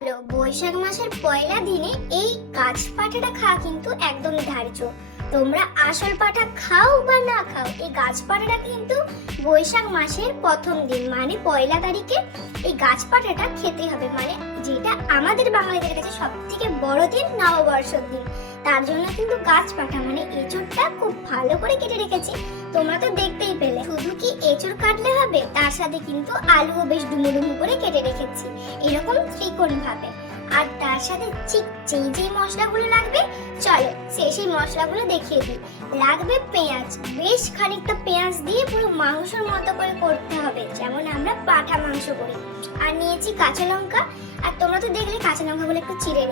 বৈশাখ মাসের পয়লা দিনে এই গাছ পাঠাটা খাওয়া কিন্তু একদম ধার্য। তোমরা আসল পাঠা খাও বা না খাও, এই গাছ পাঠাটা কিন্তু বৈশাখ মাসের প্রথম দিন মানে পয়লা তারিখে এই গাছ পাঠাটা খেতে হবে, মানে যেটা আমাদের বাঙালিদের কাছে সব থেকে বড় দিন, নববর্ষের দিন। তার জন্য কিন্তু গাছ পাঠা মানে এঁচোড়টা খুব ভালো করে কেটে রেখেছি। তোমরা তো দেখতেই পেলে, শুধু কি এঁচোড় কাটলে হবে, তার সাথে কিন্তু আলুও বেশ ডুমো ডুমো করে কেটে রেখেছি এরকম ত্রিকোণ ভাবে। আর তার সাথে যেই মশলাগুলো লাগবে, চলো সেই মশলাগুলো দেখিয়ে দিই। লাগবে পেঁয়াজ, বেশ খানিকটা পেঁয়াজ দিয়ে পুরো মাংসের মতো করে করতে হবে, যেমন আমরা পাঠা মাংস করি। আর নিয়েছি কাঁচা লঙ্কা, আর তোমরা তো দেখলে কাঁচা লঙ্কাগুলো একটু চিড়ে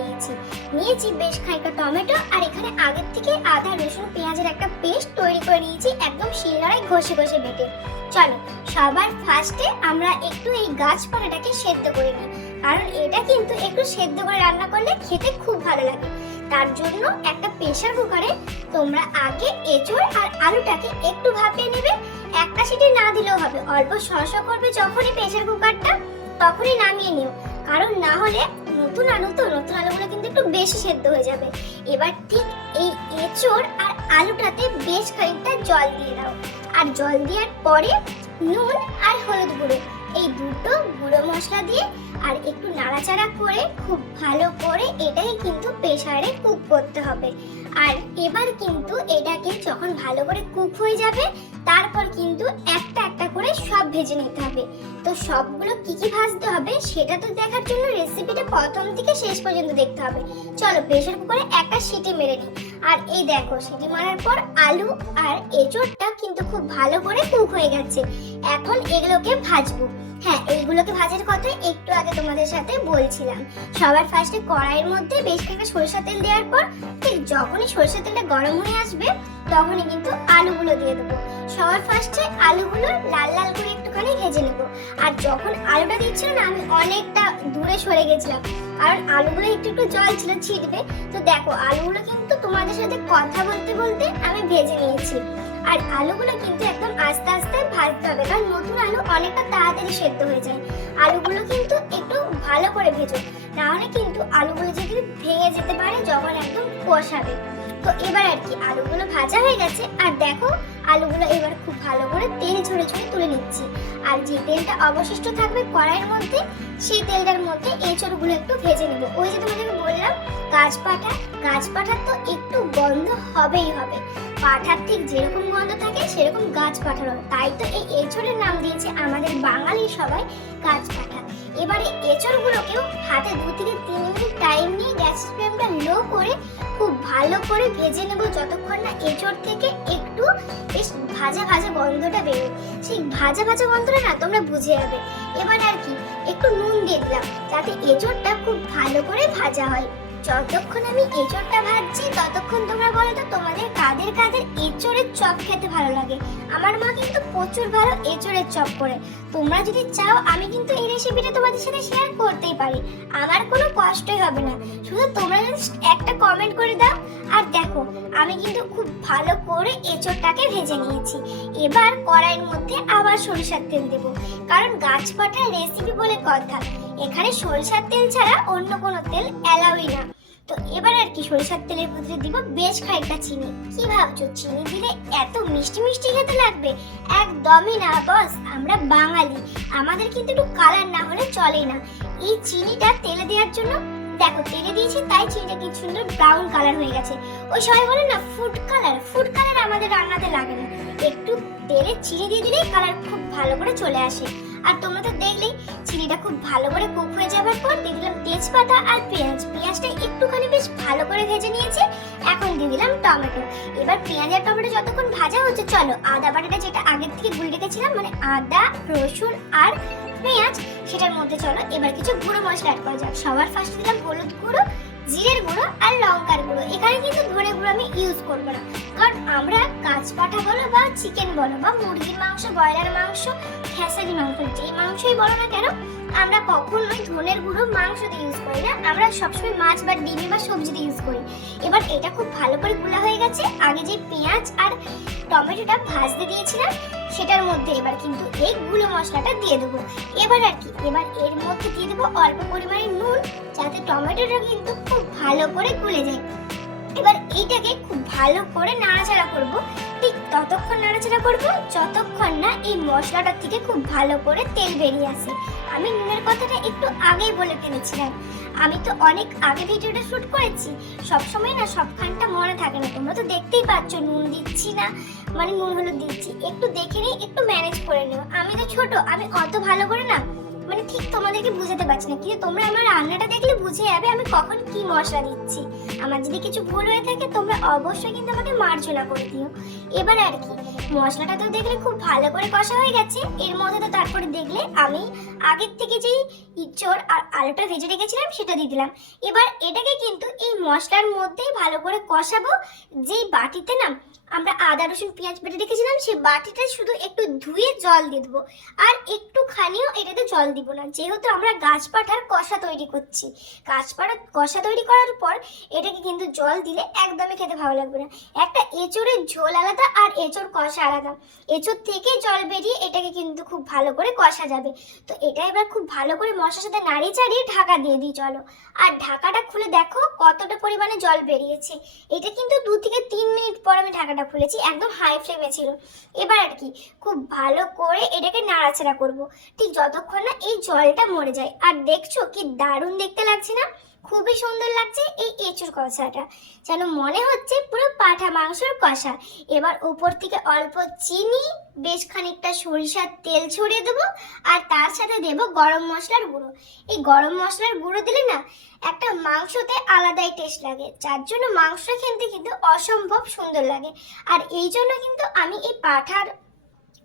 নিয়েছি বেশ খানিকটা টমেটো, আর এখানে আগের থেকে আদা রসুন পেঁয়াজের একটা পেস্ট তৈরি করে নিয়েছি, একদম শিলনোড়ায় ঘষে ঘষে বেটে। চলো সবার ফার্স্টে আমরা একটু এই গাছ পাঠাটাকে সেদ্ধ করে নিই, কারণ এটা কিন্তু একটু সেদ্ধ করে রান্না করলে খেতে খুব ভালো লাগে। তার জন্য একটা প্রেসার কুকারে তোমরা আগে এঁচোড় আর আলুটাকে একটু ভাপিয়ে নেবে। একটা সিটি না দিলেও হবে, অল্প শস করবে যখনই প্রেসার কুকারটা, তখনই নামিয়ে নিও, কারণ না হলে নতুন আলুগুলো কিন্তু একটু বেশি সেদ্ধ হয়ে যাবে। এবার ঠিক এই এঁচোড় আর আলুটাতে বেশ খানিকটা জল দিয়ে দাও, আর জল দেওয়ার পরে নুন আর হলুদ গুঁড়ো, এই দুটো গুঁড়ো মশলা দিয়ে আর একটু নাড়াচাড়া করে খুব ভালো করে এটাই কিন্তু প্রেসারে কুক করতে হবে। আর এবার কিন্তু এটাকে যখন ভালো করে কুক হয়ে যাবে, তারপর কিন্তু একটা একটা করে সব ভেজে নিতে হবে। তো সবগুলো কি কি ভাজতে হবে সেটা তো দেখার জন্য রেসিপিটা প্রথম থেকে শেষ পর্যন্ত দেখতে হবে। চলো প্রেসার কুকারে একটা সিটি মেরে নিই। আর এই দেখো, সিটি মারার পর আলু আর এঁচোড়টা কিন্তু খুব ভালো করে কুক হয়ে গেছে। এখন এগুলোকে ভাজবো। হ্যাঁ, এইগুলোকে ভাজার কথা একটু আগে তোমাদের সাথে বলছিলাম। সবার ফার্স্টে কড়াইয়ের মধ্যে বেশ খানিকটা সরিষা তেল দেওয়ার পর ঠিক যখনই সরিষা তেলটা গরম হয়ে আসবে, তখনই কিন্তু আলুগুলো দিয়ে দেবো। সবার ফার্স্টে আলুগুলো লাল লাল করে একটুখানি ভেজে নেবো। আর যখন আলুটা দিচ্ছিল না, আমি অনেকটা দূরে সরে গেছিলাম, কারণ আলুগুলো একটু একটু জল ছিল ছিটবে। তো দেখো, আলুগুলো কিন্তু তোমাদের সাথে কথা বলতে বলতে আমি ভেজে নিয়েছি। আর আলুগুলো কিন্তু একদম আস্তে আস্তে ভাজতে হবে, কারণ নতুন আলু অনেকটা তাড়াতাড়ি সেদ্ধ হয়ে যায়। আলুগুলো কিন্তু একটু ভালো করে ভেজো, না হলে কিন্তু আলুগুলো যদি ভেঙে যেতে পারে যখন একদম কষাবে। তো এবার আর কি আলুগুলো ভাজা হয়ে গেছে, আর দেখো আলুগুলো এবার খুব ভালো করে তেল ছড়ে ছড়ে তুলে নিচ্ছি। আর যে তেলটা অবশিষ্ট থাকবে কড়াইয়ের মধ্যে, সেই তেলটার মধ্যে এঁচোড়গুলো একটু ভেজে নেবো। ওই যে তোমাদেরকে বললাম গাছ পাঠার তো একটু গন্ধ হবেই হবে। পাঠার ঠিক যেরকম গন্ধ থাকে সেরকম গাছ পাঠারও, তাই তো এই এঁচোড়ের নাম দিয়েছে আমাদের বাঙালি সবাই গাছ পাঠা। এবারে এঁচোড়গুলোকেও হাতে 2 থেকে 3 মিনিট টাইম নিয়ে গ্যাসের ফ্লেমটা লো করে খুব ভালো করে ভেজে নেব, যতক্ষণ না এঁচোড় থেকে একটু বেশ ভাজা ভাজা গন্ধটা বেরোয়। সেই ভাজা ভাজা গন্ধটা না তোমরা বুঝে যাবে। এবার আর কি একটু নুন দিয়ে দিলাম, যাতে এঁচোড়টা খুব ভালো করে ভাজা হয়। যতক্ষণ আমি এঁচোড়টা ভাজছি, ততক্ষণ তোমরা বলো তো তোমাদের কাদের এঁচোড়ের চপ খেতে ভালো লাগে। আমার মা কিন্তু প্রচুর ভালো এঁচোড়ের চপ করে। তোমরা যদি চাও আমি কিন্তু এই রেসিপিটা তোমাদের সাথে শেয়ার করতেই পারি, আমার কোনো কষ্টই হবে না। শুধু তোমরা একটা কমেন্ট করে দাও। আর দেখো, আমি কিন্তু খুব ভালো করে এঁচোড়টাকে ভেজে নিয়েছি। এবার কড়াইয়ের মধ্যে আবার সরিষার তেল দেবো, কারণ গাছ পাঠার রেসিপি বলে কথা, এখানে সরিষার তেল ছাড়া অন্য কোনো তেল অ্যালাউই না। তো এবার আর কি সরিষার তেলের মধ্যে দিব বেশ খানিকটা চিনি। কি ভাবছো, চিনি দিলে এত মিষ্টি মিষ্টি খেতে লাগবে? একদমই না বস, আমরা বাঙালি, আমাদের কিন্তু একটু কালার না হলে চলেই না। এই চিনিটা তেলে দেওয়ার জন্য দেখো তেলে দিয়েছি, তাই চিনিটা কি সুন্দর ব্রাউন কালার হয়ে গেছে। ওই সবাই বলে না ফুড কালার আমাদের রান্নাতে লাগে না, একটু তেলে চিনি দিয়ে দিলেই কালার খুব ভালো করে চলে আসে। আর তোমরা তো দেখলেই চিনিটা খুব ভালো করে কুক হয়ে যাবার পর দিয়ে দিলাম তেজপাতা আর পেঁয়াজটা একটুখানি বেশ ভালো করে ভেজে নিয়েছি। এখন দিয়ে দিলাম টমেটো। এবার পেঁয়াজ আর টমেটো যতক্ষণ ভাজা হচ্ছে, চলো আদা বাটাটা যেটা আগের থেকে গুলে রেখেছিলাম, মানে আদা রসুন আর পেঁয়াজ, সেটার মধ্যে চলো এবার কিছু গুঁড়ো মশলা অ্যাড করা যাক। সবার ফার্স্টে দিলাম হলুদ গুঁড়ো, জিরের গুঁড়ো আর লঙ্কার গুঁড়ো। এখানে কিন্তু ধনে গুঁড়ো আমি ইউজ করবো না, কারণ আমরা গাছ পাঠা বলো বা চিকেন বলো বা মুরগির মাংস, ব্রয়লার মাংস, খেসারি মাংস, যে মাংসই বলো না কেন, আমরা কখনোই ধনের গুঁড়ো মাংসতে ইউজ করি না, আমরা সবসময় মাছ বা ডিমে বা সবজিতে ইউজ করি। এবার এটা খুব ভালো করে গুলা হয়ে গেছে। আগে যে পেঁয়াজ আর টমেটোটা ভাজতে দিয়েছিলাম, সেটার মধ্যে এবার কিন্তু এই গুঁড়ো মশলাটা দিয়ে দেবো। এবার আর কি এবার এর মধ্যে দিয়ে দেবো অল্প পরিমাণে নুন, টমেটোটা কিন্তু খুব ভালো করে গলে যায়। এবার এইটাকে খুব ভালো করে নাড়াচাড়া করব। ঠিক ততক্ষণ নাড়াচাড়া করব যতক্ষণ না এই মশলাটা থেকে খুব ভালো করে তেল বেরিয়ে আসে। আমি নুনের কথাটা একটু আগেই বলে ফেলেছিলাম। আমি তো অনেক আগে ভিডিওটা শুট করেছি, সবসময় না সবখানটা মনে থাকে না। তোমরা তো দেখতেই পাচ্ছ নুন দিচ্ছি না, মানে নুন হলুদ দিচ্ছি, একটু দেখে নিয়ে একটু ম্যানেজ করে নিও। আমি তো ছোট, আমি অত ভালো করে না মানে ঠিক তোমাদেরকে বুঝাতে পারছি না, কিন্তু তোমরা আমার রান্নাটা দেখলে বুঝে যাবে আমি কখন কি মশলা দিচ্ছি। আমার যদি কিছু ভুল হয়ে থাকে তোমরা অবশ্যই কিন্তু আমাকে মার্জনা করে দিও। এবার আর কি, মশলাটা তো দেখলে খুব ভালো করে কষা হয়ে গেছে। এর মধ্যে তো তারপরে দেখলে আমি আগের থেকে যেই ইঁচড় আর আলুটা ভেজে রেখেছিলাম সেটা দিয়ে দিলাম। এবার এটাকে কিন্তু এই মশলার মধ্যেই ভালো করে কষাবো। যেই বাটিতে না আমরা আদা রসুন পেঁয়াজ বেটে রেখেছিলাম সেই বাটিটা শুধু একটু ধুয়ে জল দিয়ে দেবো, আর একটুখানিও এটাতে জল দিব না, যেহেতু আমরা গাছপাঠার কষা তৈরি করছি। গাছপাঠার কষা তৈরি করার পর এটাকে কিন্তু জল দিলে একদমই খেতে ভালো লাগবে না। একটা এঁচড়ের ঝোল আলাদা আর এঁচড় কষা আলাদা, এঁচড় থেকে জল বেরিয়ে এটাকে কিন্তু খুব ভালো করে কষা যাবে। তো এটা এবার খুব ভালো করে মশলার সাথে নাড়িয়ে চাড়িয়ে ঢাকা দিয়ে দিই। চলো, আর ঢাকাটা খুলে দেখো কতটা পরিমাণে জল বেরিয়েছে। এটা কিন্তু 2 থেকে 3 মিনিট পর আমি ঢাকাটা খুলেছি, একদম হাই ফ্লেমে ছিল। এবার আর কি খুব ভালো করে এটাকে নাড়াচাড়া করব ঠিক যতক্ষণ না এই জলটা মরে যায়। আর দেখছো কি দারুণ দেখতে লাগছে না? খুবই সুন্দর লাগছে এই এঁচুর কষাটা, যেন মনে হচ্ছে পুরো পাঠা মাংসের কষা। এবার উপর থেকে অল্প চিনি, বেশ খানিকটা সরিষার তেল ছড়িয়ে দেবো, আর তার সাথে দেব গরম মশলার গুঁড়ো। এই গরম মশলার গুঁড়ো দিলে না একটা মাংসতে আলাদাই টেস্ট লাগে, যার জন্য মাংস খেতে কিন্তু অসম্ভব সুন্দর লাগে। আর এই জন্য কিন্তু আমি এই পাঠার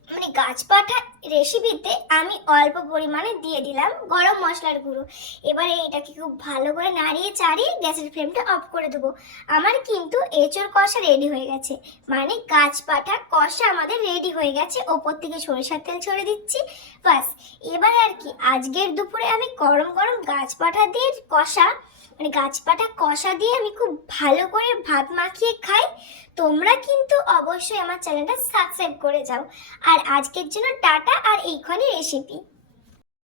মানে গাছ পাঠা রেসিপিতে আমি অল্প পরিমাণে দিয়ে দিলাম গরম মশলার গুঁড়ো। এবারে এটাকে খুব ভালো করে নাড়িয়ে চাড়িয়ে গ্যাসের ফ্লেমটা অফ করে দেবো। আমার কিন্তু এঁচড় কষা রেডি হয়ে গেছে, মানে গাছ পাঠা কষা আমাদের রেডি হয়ে গেছে। ওপর থেকে সরিষার তেল ছড়িয়ে দিচ্ছি, বাস। এবার আর কি আজকের দুপুরে আমি গরম গরম গাছ পাঠা দিয়ে কষা, মানে গাছ পাঠা কষা দিয়ে আমি খুব ভালো করে ভাত মাখিয়ে খাই। তোমরা কিন্তু অবশ্যই আমার চ্যানেলটা সাবস্ক্রাইব করে যাও। আর আজকের জন্য টাটা, আর এইখানে রেসিপি।